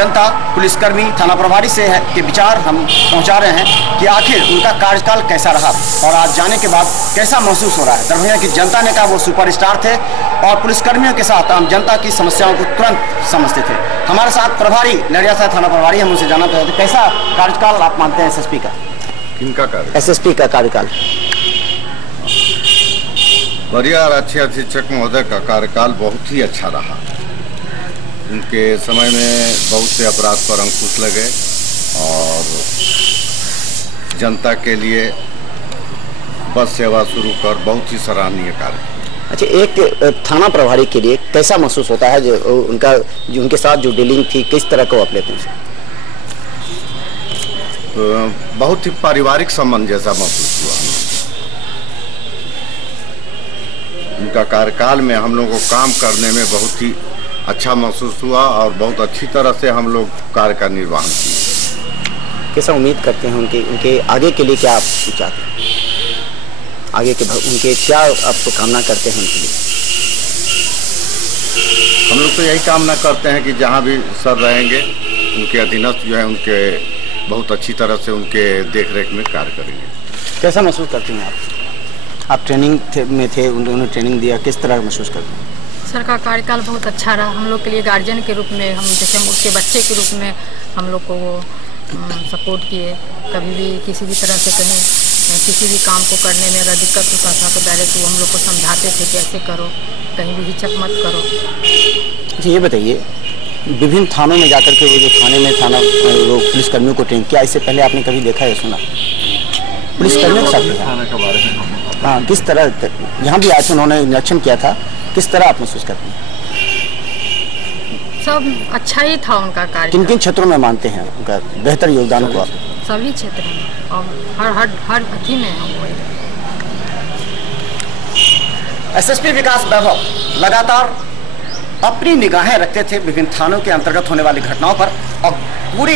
जनता, पुलिसकर्मी, थाना प्रभारी से के विचार हम पहुंचा रहे हैं कि आखिर उनका कार्यकाल कैसा रहा और आज जाने के बाद कैसा महसूस हो रहा है। दरभंगा की जनता ने कहा वो सुपरस्टार थे और पुलिसकर्मियों के साथ आम जनता की समस्याओं को तुरंत समझते थे। हमारे साथ प्रभारी लहरियासराय थाना प्रभारी, हम उनसे जानना चाहते हैं कैसा कार्यकाल आप मानते हैं एसएसपी का? किनका कार्य? एसएसपी का कार्यकाल। बढ़िया और अच्छे अधीक्षक महोदय का कार्यकाल बहुत ही अच्छा रहा। उनके समय में बहुत से अपराध पर अंकुश लगे और जनता के लिए बस सेवा शुरू कर बहुत ही सराहनीय कार्य। अच्छा, एक थाना प्रभारी के लिए कैसा महसूस होता है जो उनके साथ जो डीलिंग थी, किस तरह को आप लेते हैं? बहुत ही पारिवारिक संबंध जैसा महसूस हुआ। उनका कार्यकाल में हम लोगों को काम करने में बहुत ही अच्छा महसूस हुआ और बहुत अच्छी तरह से हम लोग कार्य का निर्वहन किया। कैसा उम्मीद करते हैं उनके आगे के लिए, क्या आप चाहते हैं आगे के उनके क्या आप कामना करते हैं उनके लिए? हम लोग तो यही कामना करते हैं कि जहाँ भी सर रहेंगे उनके अधीनस्थ जो है उनके बहुत अच्छी तरह से उनके देखरेख में कार्य करेंगे। कैसा महसूस करते हैं आप ट्रेनिंग में थे, उन्होंने ट्रेनिंग दिया, किस तरह महसूस करते हैं? सर का कार्यकाल बहुत अच्छा रहा। हम लोग के लिए गार्जियन के रूप में, हम जैसे उसके बच्चे के रूप में हम लोग को वो सपोर्ट किए। कभी भी किसी भी तरह से कहीं किसी भी काम को करने में अगर दिक्कत होता था तो डायरेक्ट वो हम लोग को समझाते थे कि ऐसे करो, कहीं भी हिचक मत करो। अच्छा, ये बताइए, विभिन्न थानों में जाकर के वो जो थाने में वो पुलिसकर्मियों को ट्रेन किया, इससे पहले आपने कभी देखा है, सुना पुलिसकर्मियों के साथ? हाँ, किस तरह यहाँ भी आज उन्होंने निरीक्षण किया था, किस तरह आप महसूस करते हैं? सब अच्छा ही था उनका कार्य। किन किन क्षेत्रों में मानते हैं उनका बेहतर योगदान को? सभी क्षेत्र में और हर अथी में है। एसएसपी विकास वैभव लगातार अपनी निगाहें रखते थे विभिन्न थानों के अंतर्गत होने वाली घटनाओं पर और पूरे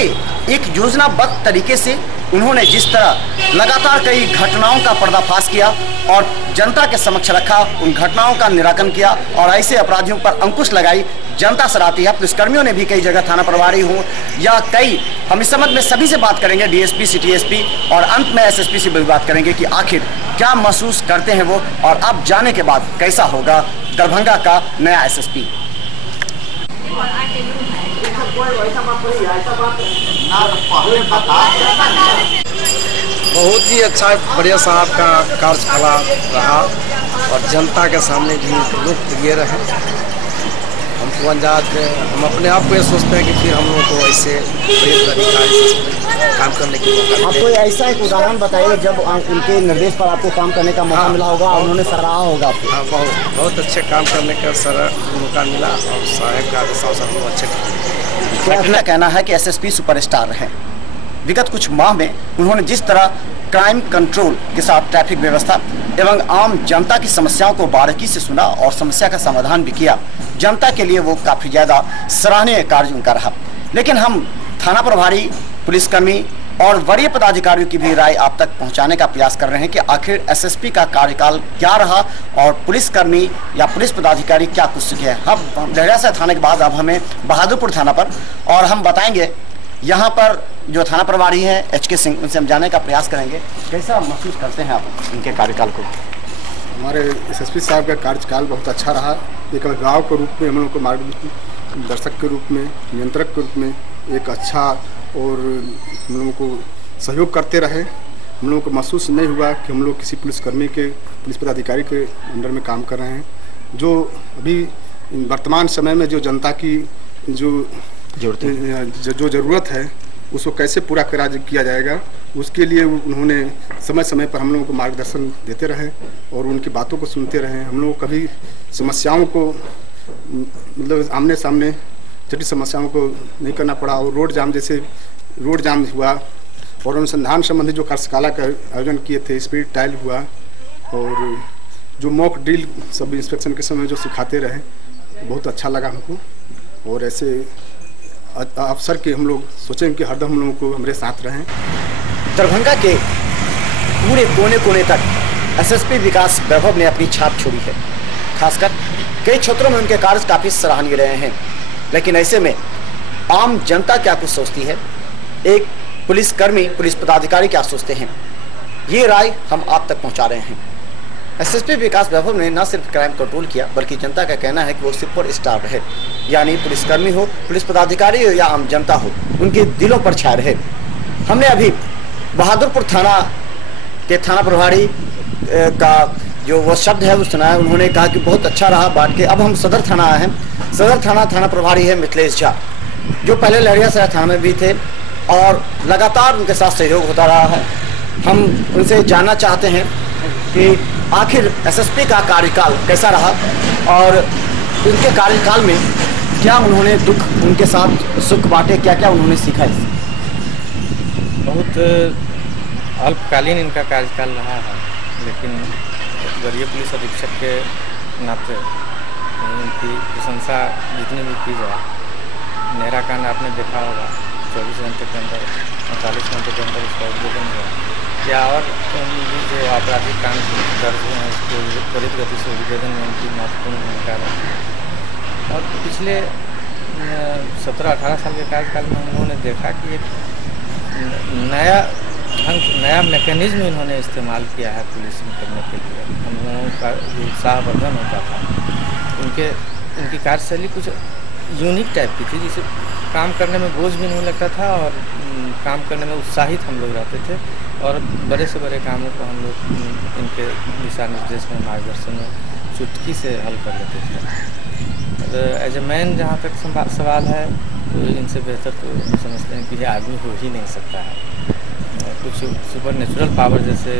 एक योजनाबद्ध तरीके से उन्होंने जिस तरह लगातार कई घटनाओं का पर्दाफाश किया और जनता के समक्ष रखा, उन घटनाओं का निराकरण किया और ऐसे अपराधियों पर अंकुश लगाई, जनता सराहती है। पुलिसकर्मियों ने भी कई जगह थाना प्रभारी हो या कई, हम इस संबंध में सभी से बात करेंगे, डीएसपी, सिटी एसपी और अंत में एसएसपी से भी बात करेंगे कि आखिर क्या महसूस करते हैं वो और अब जाने के बाद कैसा होगा दरभंगा का नया एसएसपी। बहुत ही अच्छा बढ़िया साहब का कार्यकाल रहा और जनता के सामने भी लोकप्रिय रहे। हमको हम अपने आप को ये सोचते हैं कि फिर हम लोग को ऐसे काम करने की मौका। आपको ऐसा एक उदाहरण बताइए जब उनके निर्देश पर आपको काम करने का मौका मिला होगा और उन्होंने सराहा होगा आपको। हाँ, बहुत अच्छे काम करने का मौका मिला और साहब का अवसर अच्छे। अपना कहना है कि एसएसपी सुपरस्टार हैं। विगत कुछ माह में उन्होंने जिस तरह क्राइम कंट्रोल के साथ ट्रैफिक व्यवस्था एवं आम जनता की समस्याओं को बारीकी से सुना और समस्या का समाधान भी किया, जनता के लिए वो काफ़ी ज़्यादा सराहनीय कार्य उनका रहा। लेकिन हम थाना प्रभारी, पुलिसकर्मी और वरीय पदाधिकारियों की भी राय आप तक पहुंचाने का प्रयास कर रहे हैं कि आखिर एसएसपी का कार्यकाल क्या रहा और पुलिसकर्मी या पुलिस पदाधिकारी क्या कुछ सीखे हैं। हम लहरियासराय थाने के बाद अब हमें बहादुरपुर थाना पर और हम बताएंगे यहाँ पर जो थाना प्रभारी हैं एचके सिंह, उनसे हम जानने का प्रयास करेंगे कैसा महसूस करते हैं आप उनके कार्यकाल को। हमारे एसएसपी साहब का कार्यकाल बहुत अच्छा रहा। एक अभिभावक के रूप में, हम लोगों को मार्गदर्शक के रूप में, नियंत्रक के रूप में एक अच्छा और हम लोगों को सहयोग करते रहे। हम लोगों को महसूस नहीं हुआ कि हम लोग किसी पुलिसकर्मी के, पुलिस पदाधिकारी के अंडर में काम कर रहे हैं। जो अभी वर्तमान समय में जो जनता की जो ज़रूरत है उसको कैसे पूरा किया जाएगा, उसके लिए उन्होंने समय समय पर हम लोगों को मार्गदर्शन देते रहे और उनकी बातों को सुनते रहे। हम लोग कभी समस्याओं को मतलब आमने सामने जटिल समस्याओं को नहीं करना पड़ा और रोड जाम हुआ और अनुसंधान संबंधी जो कार्यशाला का आयोजन किए थे, स्पीड ट्रायल हुआ और जो मॉक ड्रिल सब इंस्पेक्शन के समय जो सिखाते रहे, बहुत अच्छा लगा हमको। और ऐसे अफसर के हम लोग सोचेंगे कि हरदम हम लोगों को हमारे साथ रहें। दरभंगा के पूरे कोने कोने तक एसएसपी विकास वैभव ने अपनी छाप छोड़ी है। खासकर कई क्षेत्रों में उनके कार्य काफ़ी सराहनीय रहे हैं। लेकिन ऐसे में आम जनता क्या कुछ सोचती है, एक पुलिसकर्मी, पुलिस पदाधिकारी क्या सोचते हैं, ये राय हम आप तक पहुंचा रहे हैं। एसएसपी विकास वैभव ने न सिर्फ क्राइम कंट्रोल किया, बल्कि जनता का कहना है कि वो सुपर स्टार रहे, यानी पुलिसकर्मी हो, पुलिस पदाधिकारी हो या आम जनता हो, उनके दिलों पर छाए रहे। हमने अभी बहादुरपुर थाना के थाना प्रभारी का जो वो शब्द है वो सुना है। उन्होंने कहा कि बहुत अच्छा रहा बांट के। अब हम सदर थाना आए हैं। सदर थाना प्रभारी है मिथिलेश झा, जो पहले लहरियासराय थाना में भी थे और लगातार उनके साथ सहयोग होता रहा है। हम उनसे जानना चाहते हैं कि आखिर एसएसपी का कार्यकाल कैसा रहा और उनके कार्यकाल में क्या उन्होंने दुख उनके साथ सुख बांटे, क्या क्या उन्होंने सीखा इससे। बहुत अल्पकालीन इनका कार्यकाल रहा है, लेकिन वरीय पुलिस अधीक्षक के नाते इनकी प्रशंसा जितनी भी की जाए। नेहरा कांड आपने देखा होगा, 24 घंटे के अंदर 48 घंटे के अंदर उसका उद्भेदन हुआ, या और जो आपराधिक कांड दर्ज हुए हैं उसको त्वरित गति से उद्भेदन में उनकी महत्वपूर्ण भूमिका रहती है। और पिछले 17-18 साल के कार्यकाल में हम लोगों ने देखा कि एक नया मैकेनिज्म इन्होंने इस्तेमाल किया है पुलिस में करने के लिए। हम लोगों का जो उत्साहवर्धन होता था, उनकी कार्यशैली कुछ यूनिक टाइप की थी, जिसे काम करने में बोझ भी नहीं लगता था और काम करने में उत्साहित हम लोग रहते थे और बड़े से बड़े कामों को हम लोग इनके दिशा निर्देश में, मार्गदर्शन में चुटकी से हल कर लेते थे। एज ए मैन जहाँ तक सवाल है, तो इनसे बेहतर तो समझते हैं कि ये आदमी हो ही नहीं सकता है। कुछ सुपर नेचुरल पावर जैसे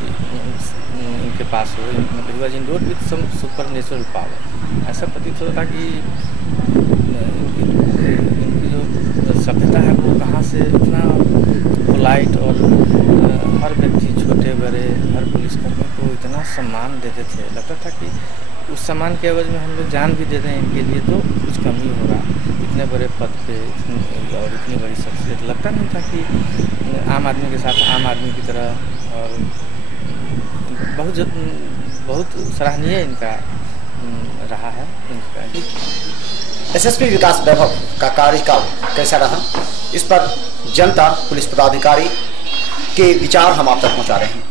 इनके पास हो, मतलब he was endowed with some supernatural power. ऐसा प्रतीत होता था कि इनकी जो सभ्यता है वो कहाँ से इतना पोलाइट, और हर व्यक्ति, छोटे बड़े, हर पुलिसकर्मी को इतना सम्मान देते थे। लगता था कि उस सम्मान के एवज में हम लोग जान भी दे दें इनके लिए तो कुछ कमी होगा। इतने बड़े पद पे और इतनी बड़ी शख्सियत, लगता नहीं था कि आम आदमी के साथ आम आदमी की तरह। और बहुत सराहनीय इनका रहा है। इनका एसएसपी विकास वैभव का कार्यकाल कैसा रहा, इस पर जनता, पुलिस पदाधिकारी के विचार हम आप तक पहुंचा रहे हैं।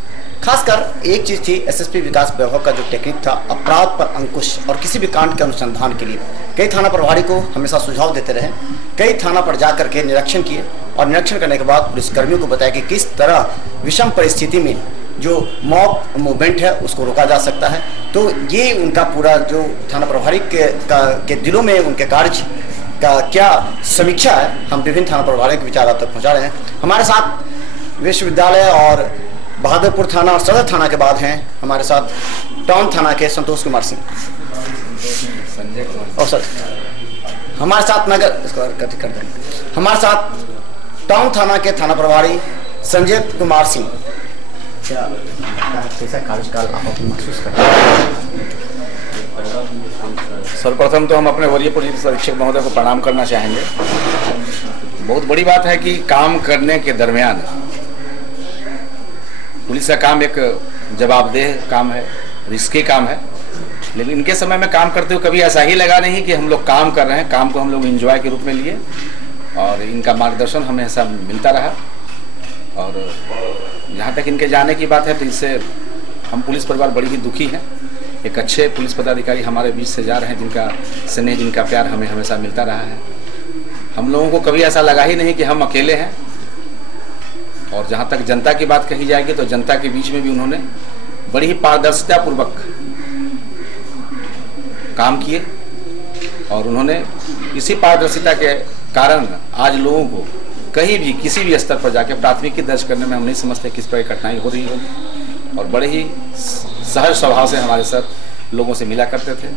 खासकर एक चीज़ थी, एसएसपी विकास वैभव का जो टेक्निक था अपराध पर अंकुश और किसी भी कांड के अनुसंधान के लिए कई थाना प्रभारी को हमेशा सुझाव देते रहे, कई थाना पर जा करके निरीक्षण किए और निरीक्षण करने के बाद पुलिसकर्मियों को बताया कि किस तरह विषम परिस्थिति में जो मॉब मूवमेंट है उसको रोका जा सकता है। तो ये उनका पूरा जो थाना प्रभारी के दिलों में उनके कार्य का क्या समीक्षा है, हम विभिन्न थाना प्रभारियों के विचार आप तक पहुँचा रहे हैं। हमारे साथ विश्वविद्यालय और बहादुरपुर थाना और सदर थाना के बाद हैं हमारे साथ टाउन थाना के संतोष कुमार सिंह, और सर हमारे साथ हमारे साथ टाउन थाना के थाना प्रभारी संजय कुमार सिंह। क्या कैसा कार्यकाल आप महसूस करते हैं? सर्वप्रथम तो हम अपने वरीय पुलिस अधीक्षक महोदय को प्रणाम करना चाहेंगे। बहुत बड़ी बात है कि काम करने के दरमियान पुलिस का काम एक जवाबदेह काम है, रिस्की काम है, लेकिन इनके समय में काम करते हुए कभी ऐसा ही लगा नहीं कि हम लोग काम कर रहे हैं। काम को हम लोग एंजॉय के रूप में लिए और इनका मार्गदर्शन हमें ऐसा मिलता रहा। और जहाँ तक इनके जाने की बात है तो इससे हम पुलिस परिवार बड़ी ही दुखी हैं। एक अच्छे पुलिस पदाधिकारी हमारे बीच से जा रहे हैं, जिनका स्नेह, जिनका प्यार हमें हमेशा मिलता रहा है। हम लोगों को कभी ऐसा लगा ही नहीं कि हम अकेले हैं। और जहाँ तक जनता की बात कही जाएगी तो जनता के बीच में भी उन्होंने बड़ी ही पारदर्शिता पूर्वक काम किए और उन्होंने इसी पारदर्शिता के कारण आज लोगों को कहीं भी किसी भी स्तर पर जाके प्राथमिकी दर्ज करने में हम नहीं समझते किस प्रकार कठिनाई हो रही होगी। और बड़े ही सहज स्वभाव से हमारे साथ लोगों से मिला करते थे।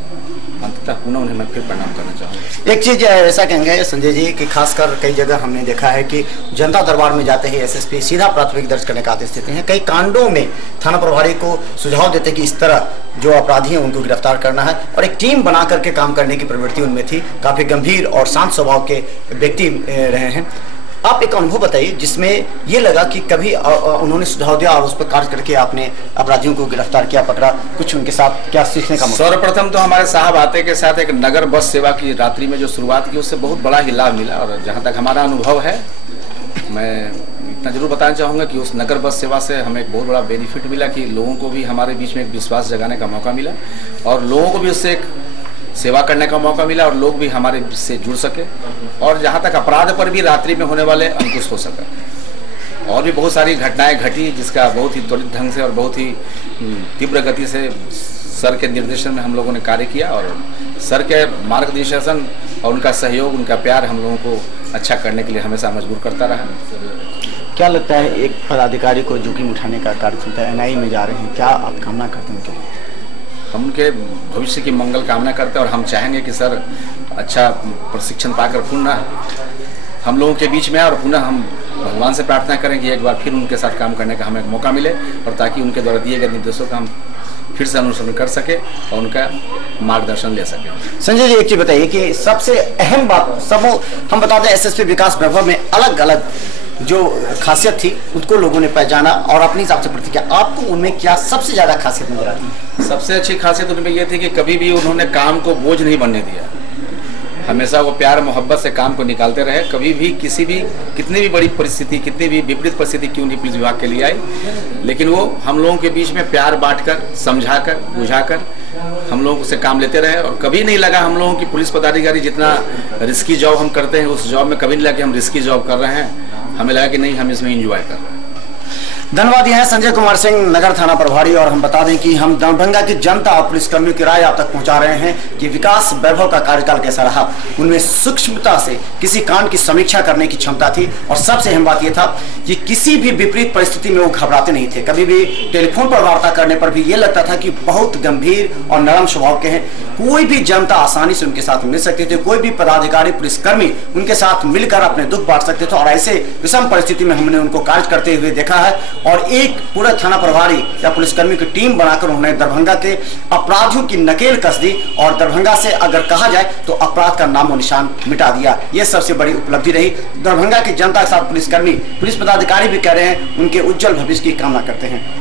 अंततः पुनः उन्हें मैं फिर प्रणाम करना चाहूँगा। एक चीज़ ऐसा कहेंगे संजय जी कि खासकर कई जगह हमने देखा है कि जनता दरबार में जाते ही एसएसपी सीधा प्राथमिक दर्ज करने का आदेश देते हैं। कई कांडों में थाना प्रभारी को सुझाव देते हैं कि इस तरह जो अपराधी हैं उनको गिरफ्तार करना है और एक टीम बना करके काम करने की प्रवृत्ति उनमें थी। काफ़ी गंभीर और शांत स्वभाव के व्यक्ति रहे हैं। आप एक अनुभव बताइए जिसमें ये लगा कि कभी उन्होंने सुझाव दिया और उस पर कार्य करके आपने अपराधियों को गिरफ्तार किया, पकड़ा, कुछ उनके साथ क्या सीखने का मौका? सर्वप्रथम तो हमारे साहब आते के साथ एक नगर बस सेवा की रात्रि में जो शुरुआत की उससे बहुत बड़ा ही लाभ मिला। और जहाँ तक हमारा अनुभव है, मैं इतना जरूर बताना चाहूँगा कि उस नगर बस सेवा से हमें एक बहुत बड़ा बेनिफिट मिला कि लोगों को भी हमारे बीच में एक विश्वास जगाने का मौका मिला और लोगों को भी उससे एक सेवा करने का मौका मिला और लोग भी हमारे से जुड़ सके और जहाँ तक अपराध पर भी रात्रि में होने वाले अंकुश हो सके। और भी बहुत सारी घटनाएं घटी जिसका बहुत ही त्वरित ढंग से और बहुत ही तीव्र गति से सर के निर्देशन में हम लोगों ने कार्य किया और सर के मार्गदर्शन और उनका सहयोग, उनका प्यार हम लोगों को अच्छा करने के लिए हमेशा मजबूर करता रहा। क्या लगता है एक पदाधिकारी को जोखिम उठाने का कार्य चलता है, NIA में जा रहे हैं, क्या आप कामना करते हैं उनके लिए? हम उनके भविष्य की मंगल कामना करते हैं और हम चाहेंगे कि सर अच्छा प्रशिक्षण पाकर पुनः हम लोगों के बीच में आए और पुनः हम भगवान से प्रार्थना करें कि एक बार फिर उनके साथ काम करने का हमें एक मौका मिले और ताकि उनके द्वारा दिए गए निर्देशों का हम फिर से अनुसरण कर सके और उनका मार्गदर्शन ले सके। संजय जी, एक चीज बताइए कि सबसे अहम बात सब हम बताते हैं SSP विकास वैभव में अलग अलग जो खासियत थी उसको लोगों ने पहचाना और अपने हिसाब से प्रतिक्रिया, आपको उनमें क्या सबसे ज्यादा खासियत नजर आती है? सबसे अच्छी खासियत उनमें यह थी कि कभी भी उन्होंने काम को बोझ नहीं बनने दिया, हमेशा वो प्यार मोहब्बत से काम को निकालते रहे। कभी भी किसी भी कितनी भी बड़ी परिस्थिति, कितनी भी विपरीत परिस्थिति क्यों नहीं पुलिस विभाग के लिए आई, लेकिन वो हम लोगों के बीच में प्यार बांटकर, समझाकर, बुझाकर हम लोगों से काम लेते रहे और कभी नहीं लगा हम लोगों की पुलिस पदाधिकारी जितना रिस्की जॉब हम करते हैं उस जॉब में कभी नहीं लगा कि हम रिस्की जॉब कर रहे हैं, हमें लगा कि नहीं हम इसमें एंजॉय कर रहे हैं। धन्यवाद। यह है संजय कुमार सिंह, नगर थाना प्रभारी। और हम बता दें कि हम दरभंगा की जनता और पुलिसकर्मियों की राय आप तक पहुंचा रहे हैं कि विकास वैभव का कार्यकाल कैसा रहा। उनमें सूक्ष्मता से किसी कांड की समीक्षा करने की क्षमता थी और सबसे अहम बात यह था कि किसी भी विपरीत परिस्थिति में वो घबराते नहीं थे। कभी भी टेलीफोन पर वार्ता करने पर भी ये लगता था कि बहुत गंभीर और नरम स्वभाव के हैं। कोई भी जनता आसानी से उनके साथ मिल सकते थे, कोई भी पदाधिकारी पुलिसकर्मी उनके साथ मिलकर अपने दुख बांट सकते थे और ऐसे विषम परिस्थिति में हमने उनको कार्य करते हुए देखा है। और एक पूरा थाना प्रभारी या पुलिसकर्मी की टीम बनाकर उन्होंने दरभंगा के अपराधियों की नकेल कस दी और दरभंगा से अगर कहा जाए तो अपराध का नामो निशान मिटा दिया। यह सबसे बड़ी उपलब्धि रही। दरभंगा की जनता के साथ पुलिसकर्मी, पुलिस पदाधिकारी भी कह रहे हैं उनके उज्जवल भविष्य की कामना करते हैं।